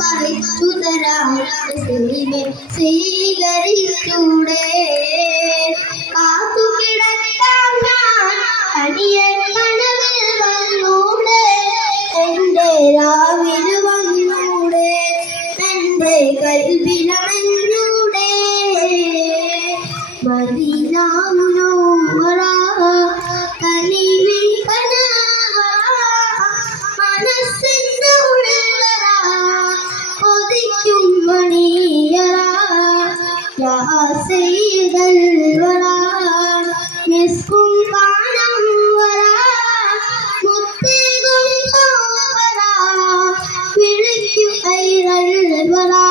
പറിച്ചു തരാം സ്വീകരിച്ചൂടെ കാത്തു കിടക്കാം ഞാൻ അടിയൻ കനവിൽ سيد الورى مسكم قانم ورى مطلقم صورا ملك خير الورى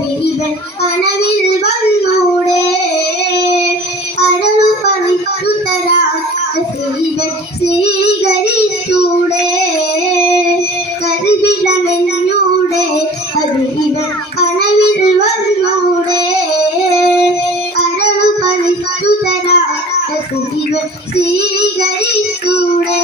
ഹബീബൻ കനവിൽ വന്നൂടെ. അരളു പറിച്ചു തരാം ഹബീബൻ സ്വീകരിച്ചൂടെ. കരുവിടമെന്നൂടെ ഹബീബൻ കനവിൽ വന്നൂടെ. അരളു പറിച്ചു തരാം സ്വീകരിച്ചൂടെ സ്വീകരിച്ചൂടെ.